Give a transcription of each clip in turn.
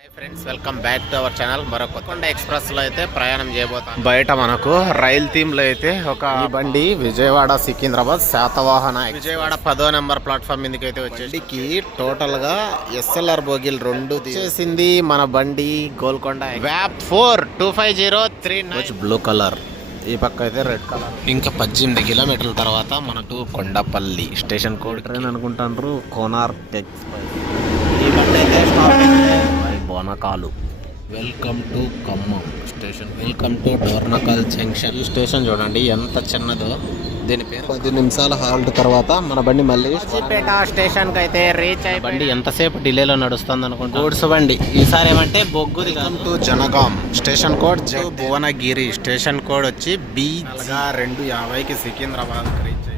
Hi friends, welcome back to our channel. మరొక Kothakonda express లో అయితే ప్రయాణం చేయబోతాం. బయట మనకు రైల్ థీమ్ లో అయితే ఒక బండి విజయవాడ సికింద్రాబాద్ శాతవాహన విజయవాడ 10వ నెంబర్ ప్లాట్ఫామ్ మీదకైతే వచ్చేసి టోటల్ గా ఎస్ఎల్ఆర్ బోగిల్ 2 చేసింది మన బండి. గోల్కొండ వ్యాప్ 425039 బ్లూ కలర్, ఈ పక్క అయితే రెడ్ కలర్. ఇంకా 18 కిలోమీటర్ల తర్వాత మనకు కొండపల్లి స్టేషన్ కోడ్ ట్రైన్ అనుకుంటారు. కోనార్క్ ఎక్స్ప్రెస్ ఈ బండి అయితే stop Bonakalu. Welcome to Khammam station, welcome to Dornakal junction. ఈ స్టేషన్ చూడండి ఎంత చిన్నదో. దీని పేరు 10 నిమిషాల హాల్ట్ తర్వాత మన బండి మళ్ళీ కాజీపేట స్టేషన్ కి అయితే రీచ్ అయ్యి బండి ఎంతసేపు డిలేలో నడుస్తుంది అనుకుంటా. గూడ్స్ బండి ఈసారి ఏమంటే బొగ్గు. Welcome to Jangaon station code Bhuvanagiri station code వచ్చి B250కి సికింద్రాబాద్ రీచ్ అయిపోయింది.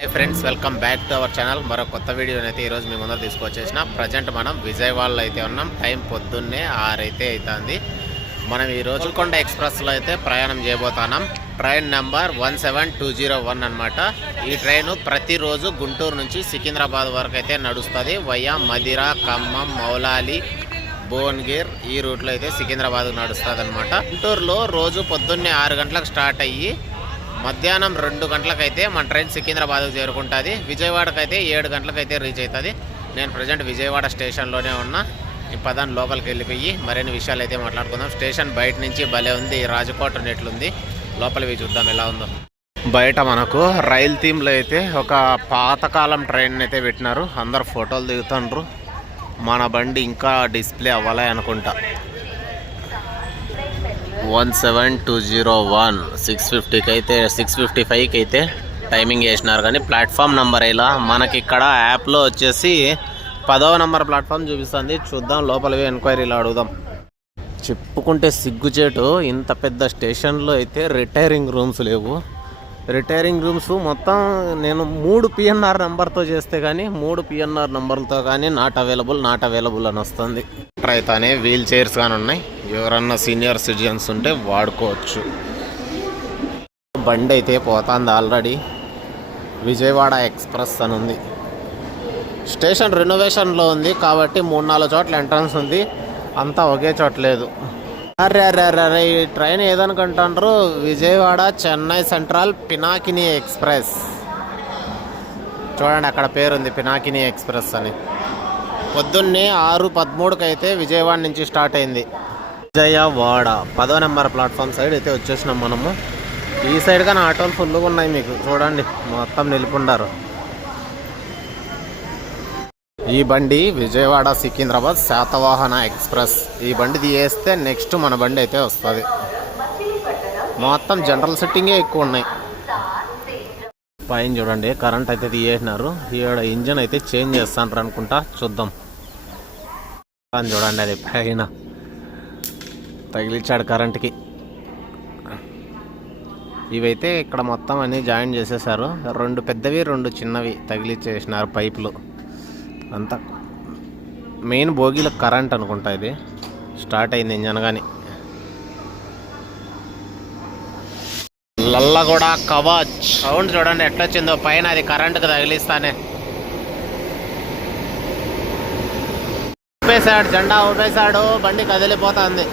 Hi friends, welcome back to our channel. మరో కొత్త వీడియోని అయితే ఈరోజు మీ ముందర తీసుకొచ్చేసిన. ప్రజెంట్ మనం విజయవాడలో అయితే ఉన్నాం. టైం పొద్దున్నే 6 అయితే అవుతుంది. మనం ఈరోజు గోల్కొండ ఎక్స్ప్రెస్లో అయితే ప్రయాణం చేయబోతున్నాం. ట్రైన్ నెంబర్ 17201 అనమాట. ఈ ట్రైను ప్రతిరోజు గుంటూరు నుంచి సికింద్రాబాద్ వరకు అయితే నడుస్తుంది. వయా మదిర, ఖమ్మం, మౌలాలి, భువనగిర్ ఈ రూట్లో అయితే సికింద్రాబాద్ నడుస్తుంది అనమాట. గుంటూరులో రోజు పొద్దున్నే 6 గంటలకు స్టార్ట్ అయ్యి మధ్యాహ్నం 2 గంటలకైతే మన ట్రైన్ సికింద్రాబాద్కు చేరుకుంటుంది. విజయవాడకు అయితే 7 గంటలకైతే రీచ్ అవుతుంది. నేను ప్రజెంట్ విజయవాడ స్టేషన్లోనే ఉన్నా. ఈ పదాన్ని లోపలికి వెళ్ళిపోయి మరిన్ని విషయాలు అయితే మాట్లాడుకుందాం. స్టేషన్ బయట నుంచి భలే ఉంది. రాజకోట నెట్లుంది. లోపలికి చూద్దాం ఎలా ఉందో. బయట మనకు రైల్ థీమ్లో అయితే ఒక పాతకాలం ట్రైన్ అయితే పెట్టినారు. అందరు ఫోటోలు దిగుతుండ్రు. మన బండి ఇంకా డిస్ప్లే అవ్వాలి అనుకుంటా. 17201 650కి అయితే 655కి అయితే టైమింగ్ చేసినారు. కానీ ప్లాట్ఫామ్ నెంబర్ ఇలా మనకి ఇక్కడ యాప్లో వచ్చేసి 10వ నెంబర్ ప్లాట్ఫామ్ చూపిస్తుంది. చూద్దాం, లోపలివి ఎంక్వైరీలో అడుగుదాం. చెప్పుకుంటే సిగ్గుచేటు, ఇంత పెద్ద స్టేషన్లో అయితే రిటైరింగ్ రూమ్స్ లేవు. రిటైరింగ్ రూమ్స్ మొత్తం నేను 3 PNR నెంబర్తో చేస్తే కానీ 3 PNR నెంబర్లతో కానీ నాట్ అవైలబుల్ అని వస్తుంది. అయితేనే వీల్ చైర్స్ కానీ ఉన్నాయి. ఎవరన్నా సీనియర్ సిటిజన్స్ ఉంటే వాడుకోవచ్చు. బండి అయితే పోతుంది ఆల్రెడీ. విజయవాడ ఎక్స్ప్రెస్ అని ఉంది. స్టేషన్ రెనోవేషన్లో ఉంది కాబట్టి 3-4 చోట్ల ఎంట్రన్స్ ఉంది. అంతా ఒకే చోట లేదు. అరే ఈ ట్రైన్ ఏదనుకుంటారు, విజయవాడ చెన్నై సెంట్రల్ పినాకిని ఎక్స్ప్రెస్. చూడండి అక్కడ పేరుంది పినాకిని ఎక్స్ప్రెస్ అని. పొద్దున్నే 6:13కి అయితే విజయవాడ నుంచి స్టార్ట్ అయింది. విజయవాడ 10వ నెంబర్ ప్లాట్ఫామ్ సైడ్ అయితే వచ్చేసినాం మనము. ఈ సైడ్ కానీ ఆటోలు ఫుల్గా ఉన్నాయి. మీకు చూడండి మొత్తం నిలుపుండారు. ఈ బండి విజయవాడ సికింద్రాబాద్ శాతవాహన ఎక్స్ప్రెస్. ఈ బండి తీయేస్తే నెక్స్ట్ మన బండి అయితే వస్తుంది. మొత్తం జనరల్ సెట్టింగే ఎక్కువ ఉన్నాయి. పైన చూడండి కరెంట్ అయితే తీయేసినారు. ఈడ ఇంజన్ అయితే చేంజ్ చేస్తాను అనుకుంటా. చూద్దాం. చూడండి అది పైన తగిలిచ్చాడు కరెంట్కి. ఇవైతే ఇక్కడ మొత్తం అన్నీ జాయిన్ చేసేసారు. 2 పెద్దవి 2 చిన్నవి తగిలిచ్చేసినారు పైపులు. అంతా మెయిన్ బోగీల కరెంట్ అనుకుంటా. ఇది స్టార్ట్ అయింది ఇంజన్ కానీ. లల్లగూడ కవచ్ సౌండ్ చూడండి ఎట్లా వచ్చిందో. పైన అది కరెంటుకు తగిలిస్తానే ఊపేశాడు, జెండా ఊపేశాడు. బండి కదిలిపోతుంది.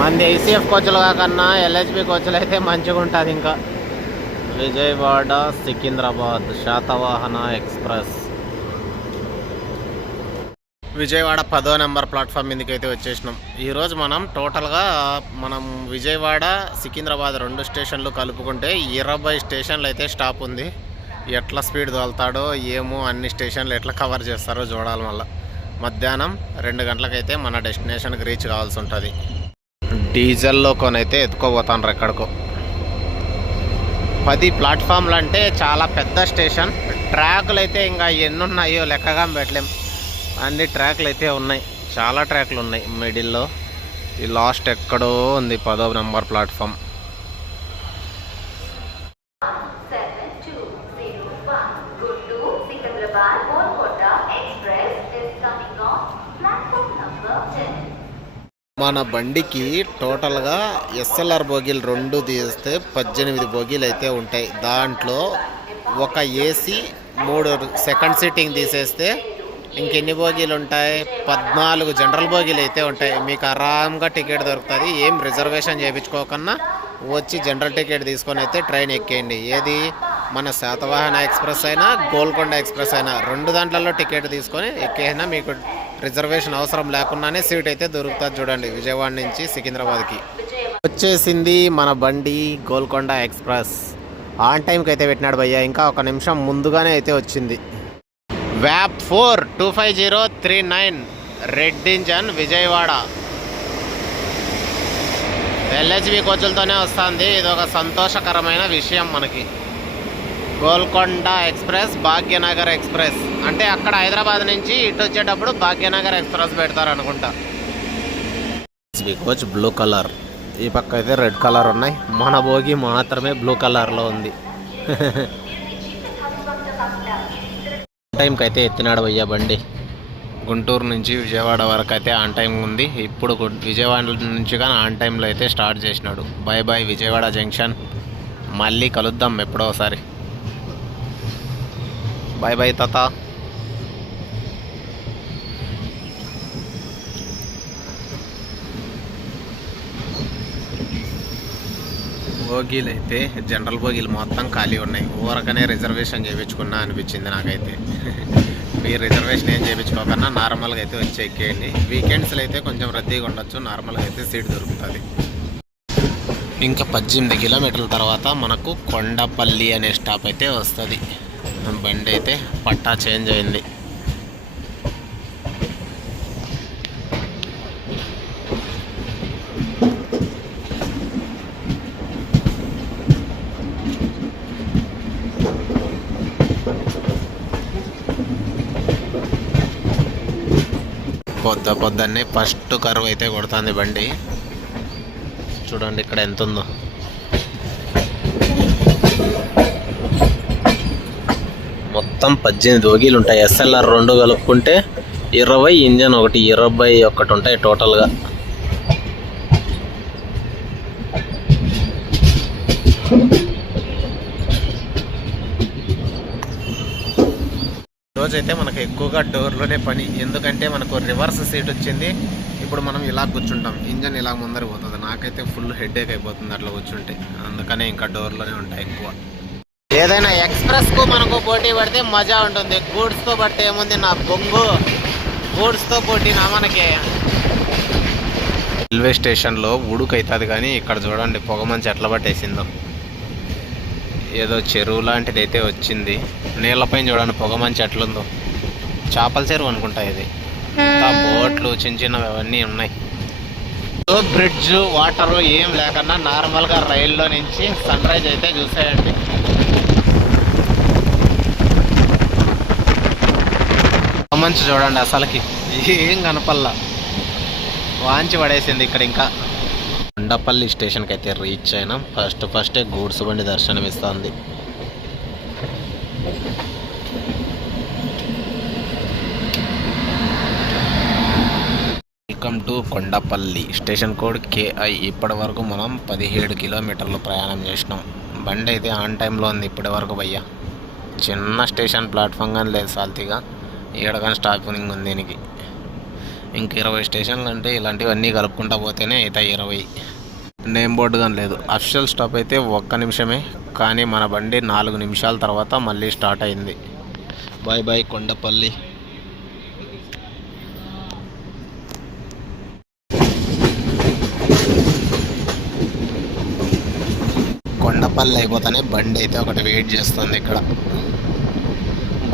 మంది ఐసీఎఫ్ కోచ్లు కాకన్నా LHB కోచ్లు అయితే మంచిగా ఉంటుంది. ఇంకా విజయవాడ సికింద్రాబాద్ శాతవాహన ఎక్స్ప్రెస్. విజయవాడ 10వ నెంబర్ ప్లాట్ఫామ్ మీదకైతే వచ్చేసినాం. ఈరోజు మనం టోటల్గా విజయవాడ సికింద్రాబాద్ 2 స్టేషన్లు కలుపుకుంటే 20 స్టేషన్లు అయితే స్టాప్ ఉంది. ఎట్లా స్పీడ్ తోలుతాడో ఏమో, అన్ని స్టేషన్లు ఎట్లా కవర్ చేస్తారో చూడాలి. మళ్ళీ మధ్యాహ్నం 2 గంటలకైతే మన డెస్టినేషన్కి రీచ్ కావాల్సి ఉంటుంది. డీజిల్లో కొనైతే ఎత్తుకోబోతాను ఎక్కడికో. 10 ప్లాట్ఫామ్లు అంటే చాలా పెద్ద స్టేషన్. ట్రాకులు అయితే ఇంకా ఎన్ని ఉన్నాయో లెక్కగా పెట్టలేం. అన్ని ట్రాక్లు అయితే ఉన్నాయి. చాలా ట్రాక్లు ఉన్నాయి మిడిల్లో. ఈ లాస్ట్ ఎక్కడో ఉంది 10వ నెంబర్ ప్లాట్ఫామ్. మన బండికి టోటల్గా ఎస్ఎల్ఆర్ బోగీలు 2 తీస్తే 18 బోగీలు అయితే ఉంటాయి. దాంట్లో ఒక ఏసీ 3 సెకండ్ సీటింగ్ తీసేస్తే ఇంకెన్ని బోగీలు ఉంటాయి? 14 జనరల్ బోగీలు అయితే ఉంటాయి. మీకు ఆరాంగా టికెట్ దొరుకుతుంది. ఏం రిజర్వేషన్ చేయించుకోకన్నా వచ్చి జనరల్ టికెట్ తీసుకొని అయితే ట్రైన్ ఎక్కేయండి. ఏది మన శాతవాహన ఎక్స్ప్రెస్ అయినా గోల్కొండ ఎక్స్ప్రెస్ అయినా 2 దాంట్లలో టికెట్ తీసుకొని ఎక్కేసినా మీకు రిజర్వేషన్ అవసరం లేకుండానే సీట్ అయితే దొరుకుతుంది. చూడండి, విజయవాడ నుంచి సికింద్రాబాద్కి వచ్చేసింది మన బండి గోల్కొండ ఎక్స్ప్రెస్. ఆన్ టైంకి అయితే పెట్టినాడు భయ్య. ఇంకా 1 నిమిషం ముందుగానే అయితే వచ్చింది. వ్యాప్ 4 25039 రెడ్ ఇంజన్ విజయవాడ ఎల్హెచ్బి కోచులతోనే వస్తుంది. ఇది ఒక సంతోషకరమైన విషయం మనకి. గోల్కొండ ఎక్స్ప్రెస్, భాగ్యనగర్ ఎక్స్ప్రెస్ అంటే అక్కడ హైదరాబాద్ నుంచి ఇటు వచ్చేటప్పుడు భాగ్యనగర్ ఎక్స్ప్రెస్ పెడతారు అనుకుంటా. ఎల్హెచ్బి కోచ్ బ్లూ కలర్, ఈ పక్క అయితే రెడ్ కలర్ ఉన్నాయి. మన భోగి మాత్రమే బ్లూ కలర్లో ఉంది. టైంకి అయితే ఎత్తినాడు భయ్యా బండి. గుంటూరు నుంచి విజయవాడ వరకు అయితే ఆన్ టైం ఉంది. ఇప్పుడు విజయవాడ నుంచి కానీ ఆన్ టైంలో అయితే స్టార్ట్ చేసినాడు. బై బై విజయవాడ జంక్షన్, మళ్ళీ కలుద్దాం ఎప్పుడో ఒకసారి. బై బై తాత. బోగీలు అయితే జనరల్ బోగీలు మొత్తం ఖాళీ ఉన్నాయి. ఊరకనే రిజర్వేషన్ చేయించుకున్నా అనిపించింది నాకైతే. మీరు రిజర్వేషన్ ఏం చేయించుకోకన్నా నార్మల్గా అయితే వచ్చి ఎక్కేయండి. వీకెండ్స్లో అయితే కొంచెం రద్దీగా ఉండొచ్చు, నార్మల్గా అయితే సీట్ దొరుకుతుంది. ఇంకా 18 కిలోమీటర్ల తర్వాత మనకు కొండపల్లి అనే స్టాప్ అయితే వస్తుంది. బండి అయితే పట్టా చేంజ్ అయింది. పొద్దున్నే ఫస్ట్ కర్వ్ అయితే కొడుతుంది బండి. చూడండి ఇక్కడ ఎంత ఉందో. మొత్తం 18 బోగీలు ఉంటాయి. ఎస్ఎల్ఆర్ 2 కలుపుకుంటే 20, ఇంజన్ ఒకటి 21 ఉంటాయి టోటల్గా. రోజైతే మనకు ఎక్కువగా డోర్లోనే పని. ఎందుకంటే మనకు రివర్స్ సీట్ వచ్చింది. ఇప్పుడు మనం ఇలా కూర్చుంటాం, ఇంజన్ ఇలా ముందర పోతుంది. నాకైతే ఫుల్ హెడేక్ అయిపోతుంది అట్లా కూర్చుంటే. అందుకనే ఇంకా డోర్లోనే ఉంటాయి ఎక్కువ. ఏదైనా ఎక్స్ప్రెస్కు మనకు పోటీ పడితే మజా ఉంటుంది. గూడ్స్తో పడితే ఏముంది నా బొంగు. గూడ్స్తో పోటీనా మనకి. రైల్వే స్టేషన్లో ఉడుకైతుంది కానీ ఇక్కడ చూడండి పొగమంచి ఎట్లా పట్టేసిందో. ఏదో చెరువు లాంటిది అయితే వచ్చింది. నీళ్ళపైన చూడండి పొగమంచి ఎట్లుందో. చేపల చెరువు అనుకుంటా ఇది. బోట్లు చిన్న చిన్నవి అవన్నీ ఉన్నాయి. బ్రిడ్జ్ వాటర్ ఏం లేకన్నా నార్మల్గా రైల్లో నుంచి సన్ రైజ్ అయితే చూసేయండి. పొగమంచి చూడండి అసలుకి ఏం కనపల్లా, వాంచి పడేసింది ఇక్కడ. ఇంకా కొండపల్లి స్టేషన్కి అయితే రీచ్ అయినాం. ఫస్టే గూడ్స్ బండి దర్శనం ఇస్తుంది. Welcome to Kondapalli. Station code KI. ఇప్పటి వరకు మనం 17 కిలోమీటర్లు ప్రయాణం చేసినాం. బండి అయితే ఆన్ టైంలో ఉంది ఇప్పటి వరకు భయ్యా. చిన్న స్టేషన్, ప్లాట్ఫామ్ కానీ లేదు సాల్తీగా. ఏడగాని స్టాపింగ్ ఉంది దీనికి. ఇంక 20 స్టేషన్లు అంటే ఇలాంటివన్నీ కలుపుకుంటా పోతేనే అయితే 20. నేమ్ బోర్డు కానీ లేదు. అఫిషియల్ స్టాప్ అయితే 1 నిమిషమే, కానీ మన బండి 4 నిమిషాల తర్వాత మళ్ళీ స్టార్ట్ అయింది. Bye bye Kondapalli. కొండపల్లి అయిపోతానే బండి అయితే ఒకటి వెయిట్ చేస్తుంది ఇక్కడ.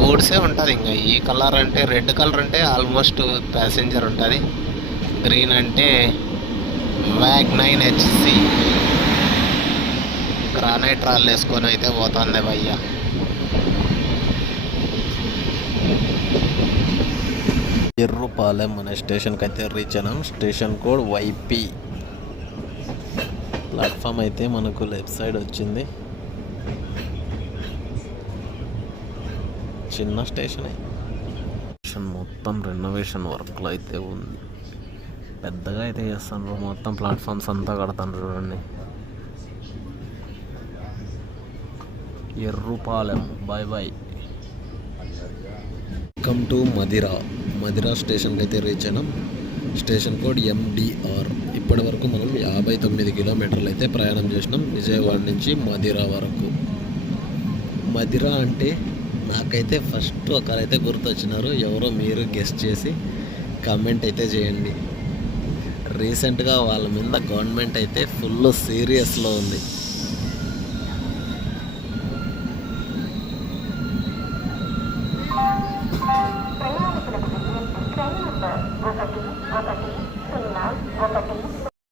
గూడ్సే ఉంటుంది. ఇంకా ఈ కలర్ అంటే రెడ్ కలర్ అంటే ఆల్మోస్ట్ ప్యాసింజర్ ఉంటుంది. గ్రీన్ అంటే WAG9 HC గ్రానైట్ రాళ్ళు వేసుకొని అయితే పోతుంది భయ్యా. ఎర్రుపాలెం అనే స్టేషన్కి అయితే రీచ్ అయినాం. Station code YP. ప్లాట్ఫామ్ అయితే మనకు లెఫ్ట్ సైడ్ వచ్చింది. చిన్న స్టేషన్ మొత్తం రెనోవేషన్ వర్క్లో అయితే ఉంది. పెద్దగా అయితే చేస్తాను, మొత్తం ప్లాట్ఫామ్స్ అంతా కడతాను చూడండి. Errupalem bye bye. Welcome to Madhira స్టేషన్కి అయితే రీచ్ అయినాం. Station code MDR. ఇప్పటి వరకు మనం 59 కిలోమీటర్లు అయితే ప్రయాణం చేసినాం విజయవాడ నుంచి మదిరా వరకు. మదిరా అంటే నాకైతే ఫస్ట్ ఒకరైతే గుర్తొచ్చినారు, ఎవరో మీరు గెస్ట్ చేసి కామెంట్ అయితే చేయండి. రీసెంట్గా వాళ్ళ మీద గవర్నమెంట్ అయితే ఫుల్ సీరియస్లో ఉంది.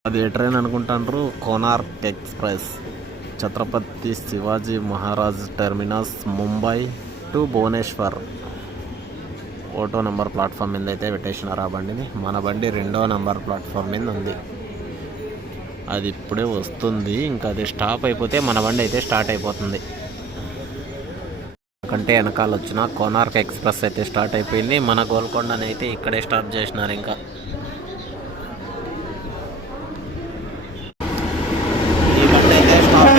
అది ఏ ట్రైన్ అనుకుంటారు? Konark express, Chhatrapati Shivaji Maharaj terminus, Mumbai to Bhubaneswar. ఒకటో నెంబర్ ప్లాట్ఫామ్ మీద అయితే పెట్టేసినారు ఆ బండిని. మన బండి 2వ నెంబర్ ప్లాట్ఫామ్ మీద ఉంది. అది ఇప్పుడే వస్తుంది. ఇంకా అది స్టాప్ అయిపోతే మన బండి అయితే స్టార్ట్ అయిపోతుంది. కంటే వెనకాల వచ్చిన కోనార్క్ ఎక్స్ప్రెస్ అయితే స్టార్ట్ అయిపోయింది. మన గోల్కొండని అయితే ఇక్కడే స్టాప్ చేసినారు. ఇంకా ఈ బండి అయితే స్టాప్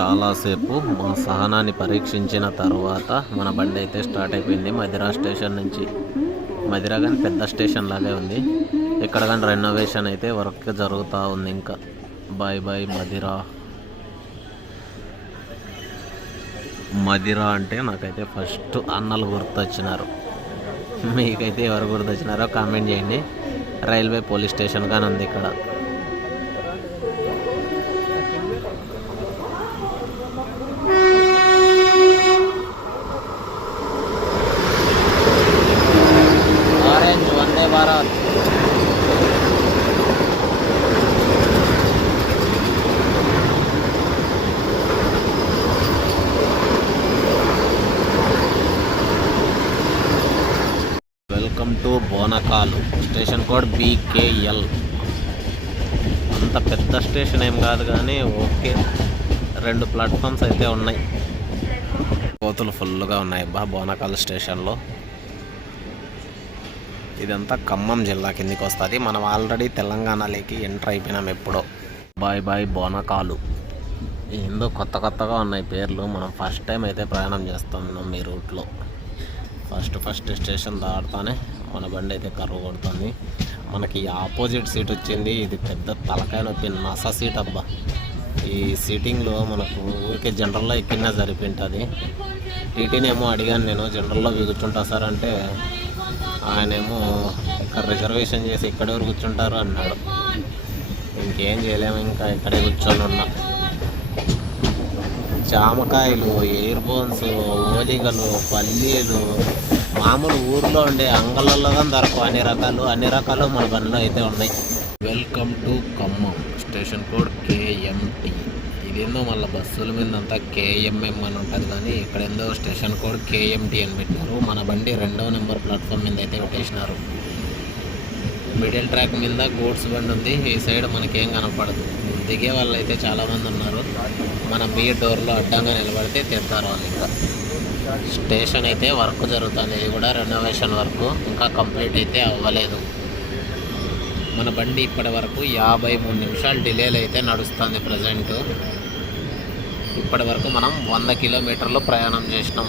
చాలాసేపు మన సహనాన్ని పరీక్షించిన తర్వాత మన బండి అయితే స్టార్ట్ అయిపోయింది మదిరా స్టేషన్ నుంచి. మదిరా కానీ పెద్ద స్టేషన్ లాగే ఉంది. ఇక్కడ కానీ రెనోవేషన్ అయితే వర్క్ జరుగుతూ ఉంది. ఇంకా బాయ్ బాయ్ మదిరా. మదిరా అంటే నాకైతే ఫస్ట్ అన్నలు గుర్తొచ్చినారు. మీకైతే ఎవరు గుర్తొచ్చినారో కామెంట్ చేయండి. రైల్వే పోలీస్ స్టేషన్ కానీ ఉంది ఇక్కడ. Bharat welcome to Bonakalu. Station code BKL. అంత పెద్ద స్టేషన్ ఏం కాదు కానీ ఓకే, 2 ప్లాట్ఫామ్స్ అయితే ఉన్నాయి. కోతులు ఫుల్గా ఉన్నాయి బోనకాలు స్టేషన్లో. ఇదంతా ఖమ్మం జిల్లా కిందికి వస్తుంది. మనం ఆల్రెడీ తెలంగాణలోకి ఎంటర్ అయిపోయినాం ఎప్పుడో. Bye bye Bonakalu. ఏందో కొత్తగా ఉన్నాయి పేర్లు. మనం ఫస్ట్ టైం అయితే ప్రయాణం చేస్తున్నాం ఈ రూట్లో. ఫస్ట్ స్టేషన్ దాటుతానే మన బండి అయితే కర్వ్ కొడుతుంది. మనకి ఆపోజిట్ సీట్ వచ్చింది. ఇది పెద్ద తలకాయ నొప్పి నస సీట్ అబ్బా. ఈ సీటింగ్లో మనకు ఊరికే జనరల్లో ఎక్కినా సరిపోయింటుంది. టీటీనేమో అడిగాను నేను, జనరల్లో కూర్చుంటా సార్ అంటే ఆయనేమో ఇక్కడ రిజర్వేషన్ చేసి ఇక్కడే కూర్చుంటారు అన్నాడు. ఇంకేం చేయలేము, ఇంకా ఇక్కడే కూర్చొని ఉన్నా. జామకాయలు, ఎయిర్ బోన్స్, ఓలిగలు, పల్లీలు, మామూలు ఊర్లో ఉండే అంగళ్ళల్లో కానీ దొరకవు. అన్ని రకాలు మన బండిలో అయితే ఉన్నాయి. Welcome to Khammam. Station code KMT. ఇదేందో మళ్ళీ బస్సుల మీద అంతా KMM అని ఉంటుంది కానీ ఇక్కడ ఏందో స్టేషన్ కోడ్ KMT అని పెట్టినారు. మన బండి 2వ నెంబర్ ప్లాట్ఫామ్ మీద అయితే పెట్టేసినారు. మిడిల్ ట్రాక్ మీద గూడ్స్ బండి ఉంది. ఈ సైడ్ మనకేం కనపడదు. దిగే వాళ్ళు అయితే చాలామంది ఉన్నారు. మనం మీ డోర్లో అడ్డంగా నిలబడితే తిడతారు వాళ్ళు. ఇంకా స్టేషన్ అయితే వర్క్ జరుగుతుంది. ఇది కూడా రెనోవేషన్ వర్క్ ఇంకా కంప్లీట్ అయితే అవ్వలేదు. మన బండి ఇప్పటి వరకు 53 నిమిషాలు డిలేలు అయితే నడుస్తుంది ప్రజెంట్. ఇప్పటి వరకు మనం 100 కిలోమీటర్లు ప్రయాణం చేసినాం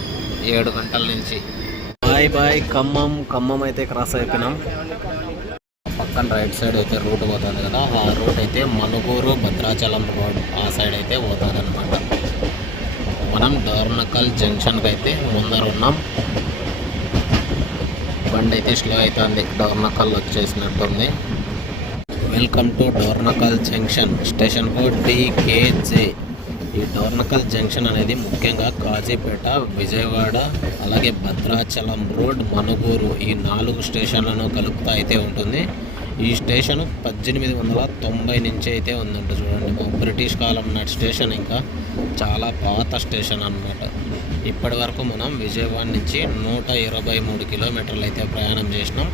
7 గంటల నుంచి. బాయ్ బాయ్ ఖమ్మం అయితే క్రాస్ అయిపోయినాం. పక్కన రైట్ సైడ్ అయితే రూట్ పోతుంది కదా, ఆ రూట్ అయితే మనుగూరు భద్రాచలం రోడ్ ఆ సైడ్ అయితే పోతుంది అనమాట. మనం డోర్నకల్ జంక్షన్కి అయితే ముందర ఉన్నాం. బండి అయితే స్లో అవుతుంది. డోర్నకల్ వచ్చేసినట్టుంది. Welcome to Dornakal junction. Station code DKJ. ఈ డోర్నకల్ జంక్షన్ అనేది ముఖ్యంగా కాజీపేట, విజయవాడ, అలాగే భద్రాచలం రోడ్, మనుగూరు ఈ 4 స్టేషన్లను కలుపుతూ అయితే ఉంటుంది. ఈ స్టేషన్ 1890 నుంచి అయితే ఉందంట చూడండి. బ్రిటిష్ కాలం నాటి స్టేషన్, ఇంకా చాలా పాత స్టేషన్ అన్నమాట. ఇప్పటి వరకు మనం విజయవాడ నుంచి 123 కిలోమీటర్లు అయితే ప్రయాణం చేసినాం.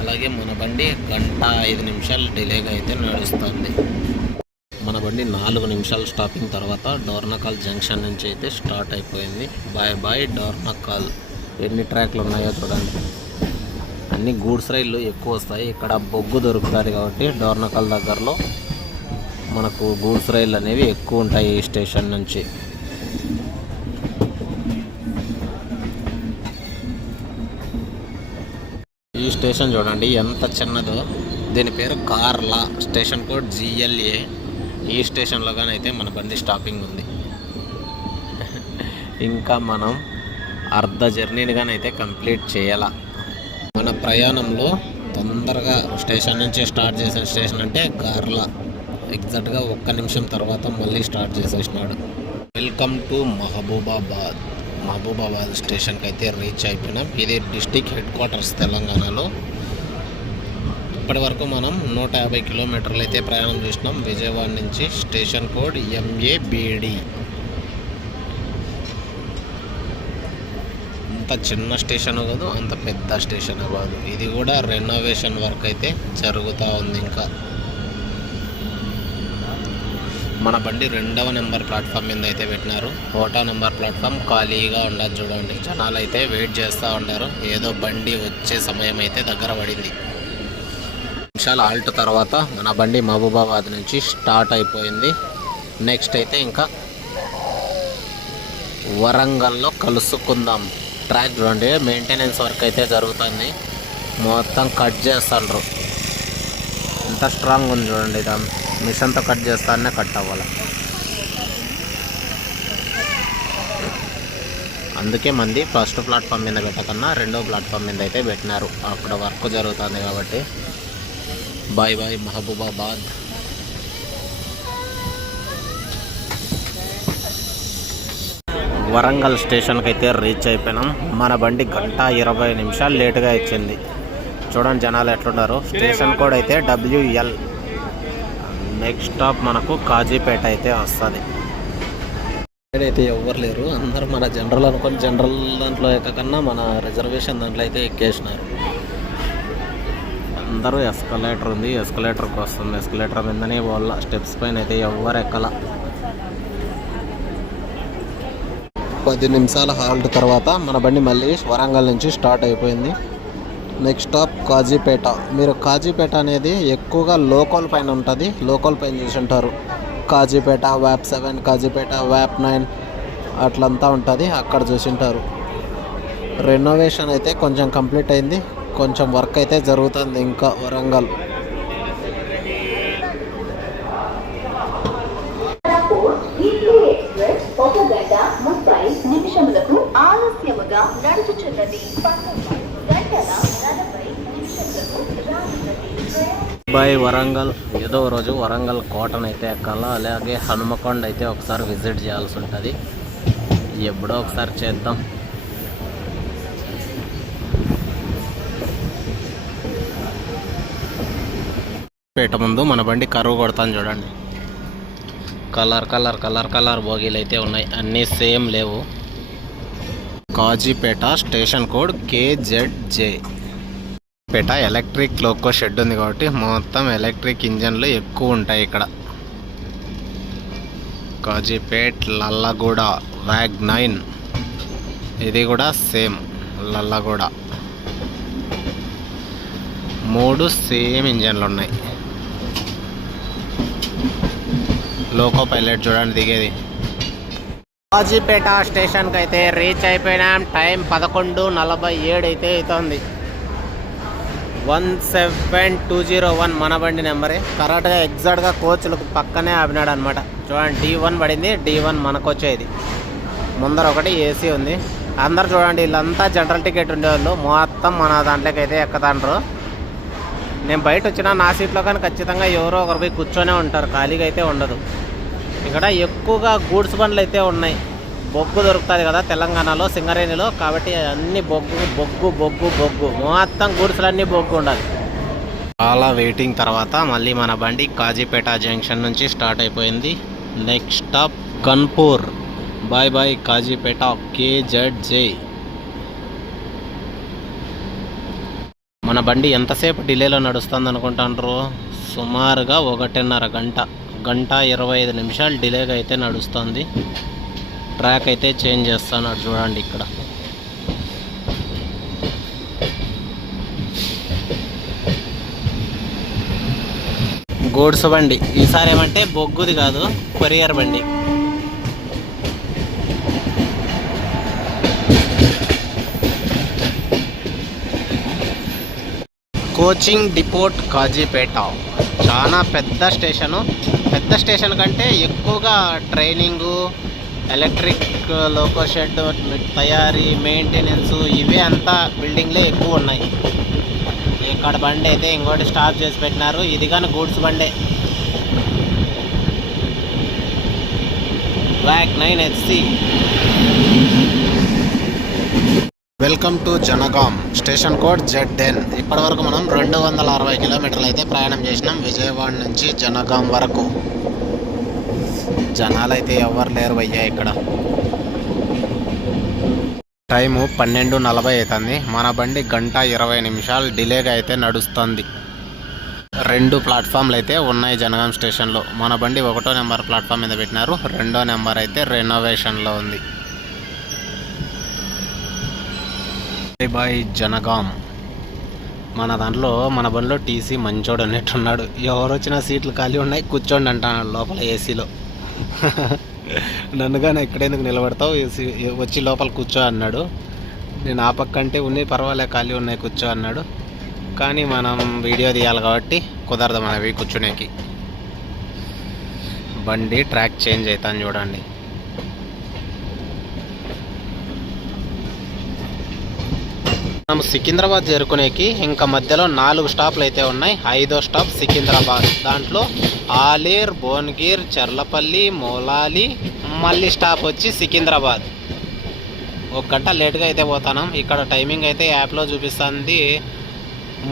అలాగే మన బండి 1:05 డిలేగా అయితే నడుస్తుంది. మన బండి 4 నిమిషాలు స్టాపింగ్ తర్వాత డోర్నకల్ జంక్షన్ నుంచి అయితే స్టార్ట్ అయిపోయింది. Bye bye Dornakal. ఎన్ని ట్రాక్లు ఉన్నాయో చూడండి. అన్ని గూడ్స్ రైళ్ళు ఎక్కువ వస్తాయి. ఇక్కడ బొగ్గు దొరుకుతుంది కాబట్టి డోర్నకల్ దగ్గరలో మనకు గూడ్స్ రైళ్ళు అనేవి ఎక్కువ ఉంటాయి ఈ స్టేషన్ నుంచి. ఈ స్టేషన్ చూడండి ఎంత చిన్నదో. దీని పేరు కార్లా. Station code GLA. ఈ స్టేషన్లో కానీ అయితే మన బండి స్టాపింగ్ ఉంది. ఇంకా మనం అర్ధ జర్నీని కానీ అయితే కంప్లీట్ చేయాల. మన ప్రయాణంలో తొందరగా స్టేషన్ నుంచి స్టార్ట్ చేసిన స్టేషన్ అంటే కార్లా. ఎగ్జాక్ట్గా 1 నిమిషం తర్వాత మళ్ళీ స్టార్ట్ చేసేసినాడు. వెల్కమ్ టు మహబూబాబాద్ స్టేషన్కి అయితే రీచ్ అయిపోయినాం. ఇది డిస్టిక్ హెడ్ క్వార్టర్స్ తెలంగాణలో. ఇప్పటి వరకు మనం 150 కిలోమీటర్లు అయితే ప్రయాణం చేసినాం విజయవాడ నుంచి. Station code MABD. అంత చిన్న స్టేషన్ కాదు, అంత పెద్ద స్టేషన్ కాదు. ఇది కూడా రెనోవేషన్ వర్క్ అయితే జరుగుతూ ఉంది. ఇంకా మన బండి 2వ నెంబర్ ప్లాట్ఫామ్ మీద అయితే పెట్టినారు. 1వ నెంబర్ ప్లాట్ఫామ్ ఖాళీగా ఉండదు చూడండి. జనాలు అయితే వెయిట్ చేస్తూ ఉంటారు. ఏదో బండి వచ్చే సమయం అయితే దగ్గర పడింది. నిమిషాల ఆల్ట్ తర్వాత మన బండి మహబూబాబాద్ నుంచి స్టార్ట్ అయిపోయింది. నెక్స్ట్ అయితే ఇంకా వరంగల్లో కలుసుకుందాం. ట్రాక్ చూడండి, మెయింటెనెన్స్ వర్క్ అయితే జరుగుతుంది. మొత్తం కట్ చేస్తుండ్రు. ఎంత స్ట్రాంగ్ ఉంది చూడండి. ఇది మిషన్తో కట్ చేస్తానే కట్ అవ్వాలి. అందుకే మంది ఫస్ట్ ప్లాట్ఫామ్ మీద పెట్టకన్నా 2వ ప్లాట్ఫామ్ మీద అయితే పెట్టినారు. అక్కడ వర్క్ జరుగుతుంది కాబట్టి. Bye bye Mahabubabad. వరంగల్ స్టేషన్కి అయితే రీచ్ అయిపోయినాం. మన బండి 1:20 లేటుగా ఇచ్చింది. చూడండి జనాలు ఎట్లున్నారు. స్టేషన్ కోడ్ అయితే WL. నెక్స్ట్ స్టాప్ మనకు కాజీపేట అయితే వస్తుంది. అయితే ఎవ్వరు లేరు, అందరూ మన జనరల్ అనుకొని జనరల్ దాంట్లో ఎక్కకన్నా మన రిజర్వేషన్ దాంట్లో అయితే ఎక్కేసినారు. అందరూ ఎస్కలేటర్ ఉంది, ఎస్కలేటర్కి వస్తుంది. ఎస్కలేటర్ మీదనే వాళ్ళ స్టెప్స్ పైన అయితే ఎవ్వరు ఎక్కల. 10 నిమిషాల హాల్ట్ తర్వాత మన బండి మళ్ళీ వరంగల్ నుంచి స్టార్ట్ అయిపోయింది. Next stop Kazipet. మీరు కాజీపేట అనేది ఎక్కువగా లోకల్ పైన ఉంటుంది. లోకల్ పైన చూసి ఉంటారు. కాజీపేట, WAP 7, కాజీపేట, WAP 9 అట్లంతా ఉంటుంది. అక్కడ చూసి ఉంటారు. రెనోవేషన్ అయితే కొంచెం కంప్లీట్ అయింది. కొంచెం వర్క్ అయితే జరుగుతుంది ఇంకా వరంగల్. ఆలస్యముగా నడుచుచున్నది. బై వరంగల్. ఏదో రోజు వరంగల్ కోటను అయితే ఎక్కాల. అలాగే హనుమకొండ అయితే ఒకసారి విజిట్ చేయాల్సి ఉంటుంది. ఎప్పుడో ఒకసారి చేద్దాం. పేట ముందు మన బండి కరువు కొడతాను చూడండి. కలర్ కలర్ కలర్ కలర్ బోగీలు అయితే ఉన్నాయి. అన్నీ సేమ్ లేవు. కాజీపేట. Station code KZJ. పేట ఎలక్ట్రిక్ లోకో షెడ్ ఉంది కాబట్టి మొత్తం ఎలక్ట్రిక్ ఇంజన్లు ఎక్కువ ఉంటాయి ఇక్కడ. కాజీపేట్. లల్లగూడ WAG 9. ఇది కూడా సేమ్ లల్లగూడ. 3 సేమ్ ఇంజన్లు ఉన్నాయి. లోకో పైలట్ చూడండి దిగేది. కాజీపేట స్టేషన్కి అయితే రీచ్ అయిపోయినాం. టైం 11:47 అయితే అవుతుంది. 17201 మన బండి నెంబరే. కరెక్ట్గా ఎగ్జాక్ట్గా కోచ్లకు పక్కనే ఆపినాడు అనమాట. చూడండి D1 పడింది. D1 మనకు వచ్చేది. ముందర ఒకటి AC ఉంది. అందరు చూడండి వీళ్ళంతా జనరల్ టికెట్ ఉండేవాళ్ళు. మొత్తం మన దాంట్లోకి అయితే ఎక్కుతాండ్రు. నేను బయట వచ్చినా నా సీట్లో కానీ ఖచ్చితంగా ఎవరో ఒకరు పోయి కూర్చొనే ఉంటారు. ఖాళీగా అయితే ఉండదు. ఇక్కడ ఎక్కువగా గూడ్స్ బండ్లు అయితే ఉన్నాయి. బొగ్గు దొరుకుతుంది కదా తెలంగాణలో, సింగరేణిలో. కాబట్టి అన్ని బొగ్గు బొగ్గు బొగ్గు బొగ్గు మొత్తం గూడ్స్లు అన్నీ బొగ్గు ఉండాలి. చాలా వెయిటింగ్ తర్వాత మళ్ళీ మన బండి కాజీపేట జంక్షన్ నుంచి స్టార్ట్ అయిపోయింది. Next stop Kanpur. Bye bye Kazipet KZJ. మన బండి ఎంతసేపు డిలేలో నడుస్తుంది అనుకుంటాండ్రు? సుమారుగా 1.5 గంట, 1:25 నిమిషాలు డిలేగా అయితే నడుస్తుంది. ట్రాక్ అయితే చేంజ్ చేస్తున్నాడు చూడండి ఇక్కడ. గూడ్స్ బండి ఈసారి ఏమంటే బొగ్గుది కాదు, కొరియర్ బండి. కోచింగ్ డిపోట్ కాజీపేట చాలా పెద్ద స్టేషను. పెద్ద స్టేషన్ కంటే ఎక్కువగా ట్రైనింగు, ఎలక్ట్రిక్ లోకో షెడ్ తయారీ, మెయింటెనెన్స్ ఇవే అంతా బిల్డింగ్లే ఎక్కువ ఉన్నాయి. ఇక్కడ బండి అయితే ఇంకోటి స్టాప్ చేసి పెట్టినారు. ఇది కానీ గూడ్స్ బండే, WAG 9HC. Welcome to Jangaon. Station code ZN. ఇప్పటి వరకు మనం 260 కిలోమీటర్లు అయితే ప్రయాణం చేసినాం విజయవాడ నుంచి జనగాం వరకు. జనాలు అయితే ఎవరు లేరు భయ్యా ఇక్కడ. టైము 12:40 అవుతుంది. మన బండి 1:20 నిమిషాలు డిలేగా అయితే నడుస్తుంది. 2 ప్లాట్ఫామ్లు అయితే ఉన్నాయి జనగాం స్టేషన్లో. మన బండి 1వ నెంబర్ ప్లాట్ఫామ్ మీద పెట్టినారు, 2వ నెంబర్ అయితే రెనోవేషన్లో ఉంది. బాయ్ జనగాం. మన దాంట్లో మన బండిలో టీసీ మంచోడు అన్నట్టున్నాడు. ఎవరు వచ్చినా సీట్లు ఖాళీ ఉన్నాయి, కూర్చోండి అంటున్నాడు లోపల ఏసీలో. నన్నుగానే ఎక్కడెందుకు నిలబడతావు, వచ్చి లోపల కూర్చో అన్నాడు. నేను ఆ పక్క అంటే ఉన్నాయి, పర్వాలే ఖాళీ ఉన్నాయి కూర్చో అన్నాడు. కానీ మనం వీడియో తీయాలి కాబట్టి కుదరదు మనవి కూర్చునేకి. బండి ట్రాక్ చేంజ్ అవుతాను చూడండి. మనం సికింద్రాబాద్ చేరుకునేకి ఇంకా మధ్యలో 4 స్టాప్లు అయితే ఉన్నాయి. 5వ స్టాప్ సికింద్రాబాద్. దాంట్లో ఆలేర్, భువనగిర్, చర్లపల్లి, మౌలాలి, మళ్ళీ స్టాప్ వచ్చి సికింద్రాబాద్. 1 గంట లేట్గా అయితే పోతాను. ఇక్కడ టైమింగ్ అయితే యాప్లో చూపిస్తుంది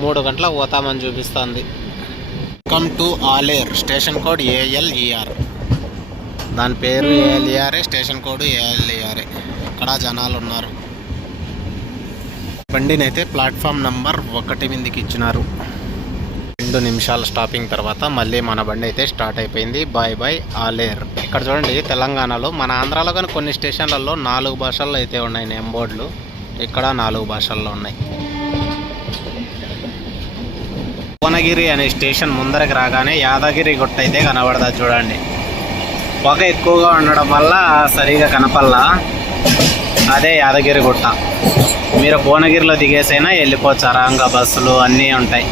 3 గంటలకు పోతామని చూపిస్తుంది. Welcome to Aler. Station code ALER. దాని పేరు ALER, స్టేషన్ కోడ్ ALER. ఇక్కడ జనాలు ఉన్నారు. బండిని అయితే ప్లాట్ఫామ్ నంబర్ 1 మీదకి ఇచ్చినారు. 2 నిమిషాల స్టాపింగ్ తర్వాత మళ్ళీ మన బండి అయితే స్టార్ట్ అయిపోయింది. Bye bye Aler. ఇక్కడ చూడండి, తెలంగాణలో, మన ఆంధ్రాలో కానీ కొన్ని స్టేషన్లలో 4 భాషల్లో అయితే ఉన్నాయి నేమ్ బోర్డులు. ఇక్కడ 4 భాషల్లో ఉన్నాయి. భువనగిరి అనే స్టేషన్ ముందరకు రాగానే యాదగిరి గుట్ట అయితే కనబడదా చూడండి. పొగ ఎక్కువగా ఉండడం వల్ల సరిగా కనపల్లా, అదే యాదగిరి గుట్ట. మీరు భువనగిరిలో దిగేసైనా వెళ్ళిపోవచ్చు, ఆరాంగా బస్సులు అన్నీ ఉంటాయి.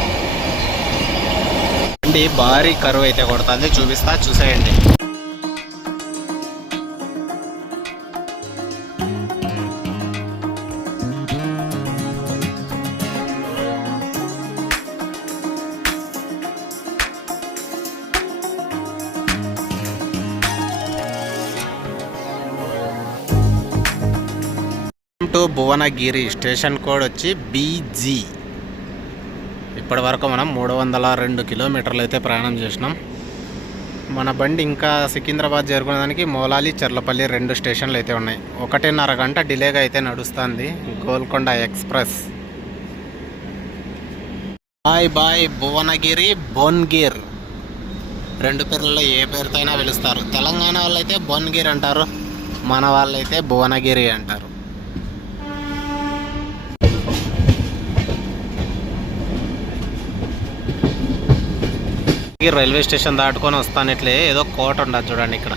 బండి భారీ కరువు అయితే కొడుతుంది, చూపిస్తా చూసేయండి. టు భువనగిరి. స్టేషన్ కోడ్ వచ్చి BG. ఇప్పటి వరకు మనం 302 కిలోమీటర్లు అయితే ప్రయాణం చేసినాం. మన బండి ఇంకా సికింద్రాబాద్ చేరుకునేదానికి మౌలాలి, చర్లపల్లి 2 స్టేషన్లు అయితే ఉన్నాయి. 1.5 గంట డిలేగా అయితే నడుస్తుంది Golconda express. Bye bye Bhuvanagiri, Bhongir. 2 పేర్లలో ఏ పేరుతో అయినా పిలుస్తారు. తెలంగాణ వాళ్ళైతే బోన్గిర్ అంటారు, మన వాళ్ళైతే భువనగిరి అంటారు. రైల్వే స్టేషన్ దాటుకొని వస్తానట్లే ఏదో కోట ఉండదు చూడండి ఇక్కడ.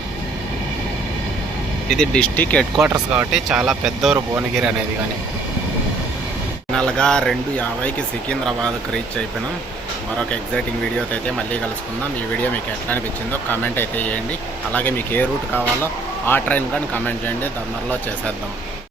ఇది డిస్టిక్ హెడ్ క్వార్టర్స్ కాబట్టి చాలా పెద్దవారు భువనగిరి అనేది. కానీ ఫైనల్గా 2:50కి సికింద్రాబాద్కి రీచ్ అయిపోయినాం. మరొక ఎగ్జైటింగ్ వీడియోతో అయితే మళ్ళీ కలుసుకుందాం. ఈ వీడియో మీకు ఎట్లా అనిపించిందో కామెంట్ అయితే చేయండి. అలాగే మీకు ఏ రూట్ కావాలో ఆ ట్రైన్ కానీ కామెంట్ చేయండి, తొందరలో చేసేద్దాం.